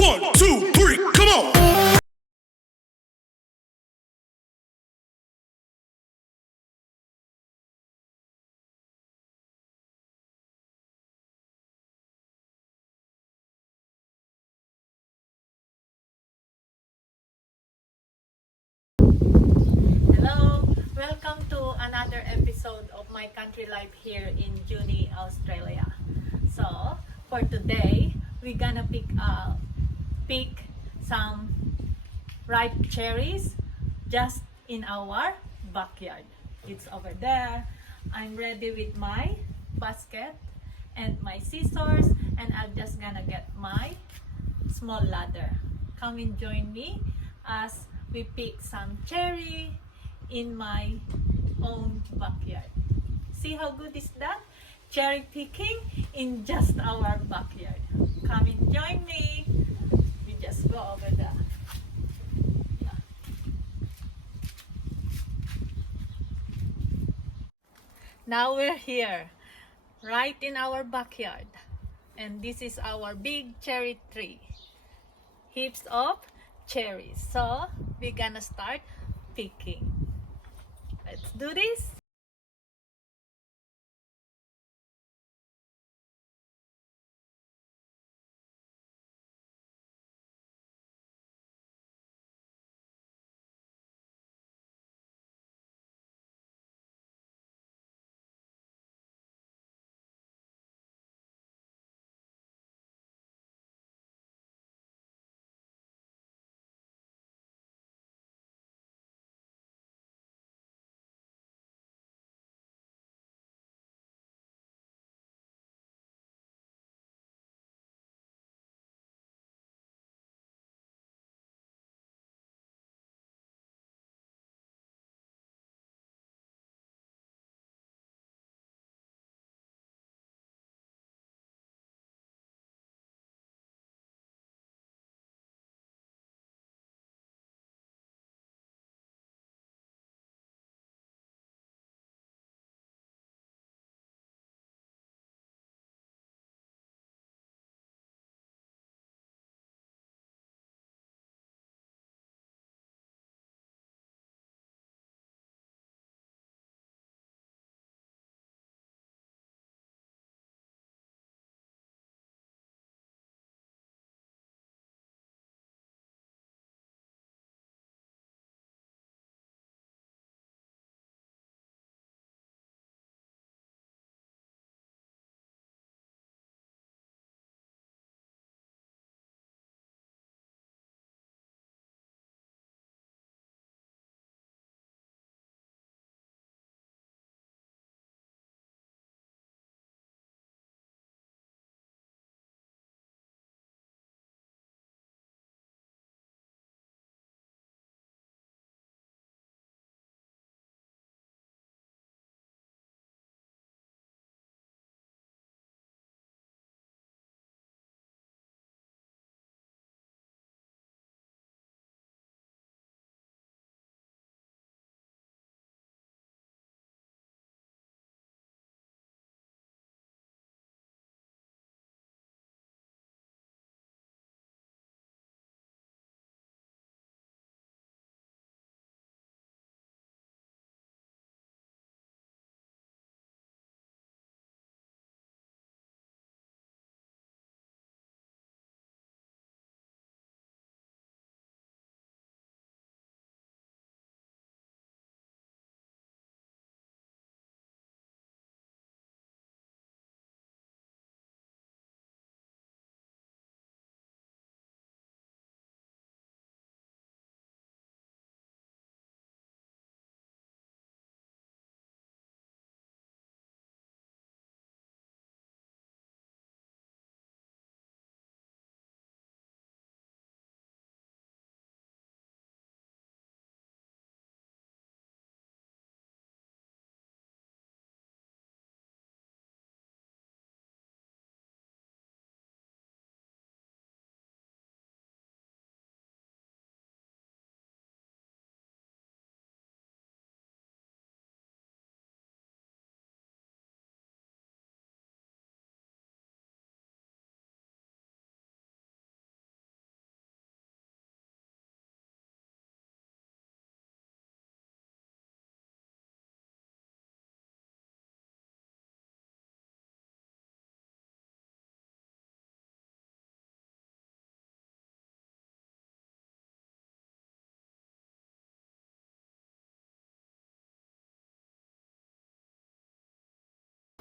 One, two, three, come on! Hello, welcome to another episode of my country life here in Juni, Australia. So, for today, we're gonna pick some ripe cherries just in our backyard. It's over there. I'm ready with my basket and my scissors, and I'm just gonna get my small ladder. Come and join me as we pick some cherry in my own backyard. See how good is that? Cherry picking in just our backyard. Come and join me. We just go over there. Yeah. Now we're here, right in our backyard. And this is our big cherry tree. Heaps of cherries. So we're gonna start picking. Let's do this.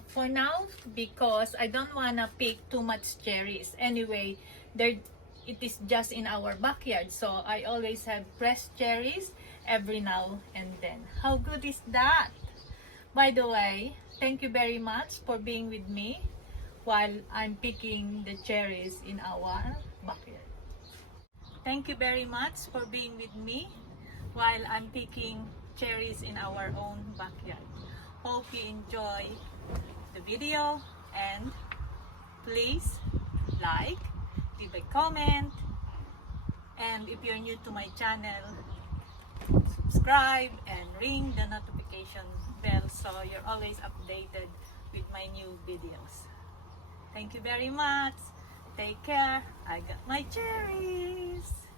for now because I don't wanna pick too much cherries. Anyway, it is just in our backyard, so I always have fresh cherries every now and then. How good is that? By the way, thank you very much for being with me while I'm picking the cherries in our backyard. Thank you very much for being with me while I'm picking cherries in our own backyard. Hope you enjoy the video and please like, leave a comment, and if you're new to my channel, subscribe and ring the notification bell so you're always updated with my new videos. Thank you very much. Take care. I got my cherries.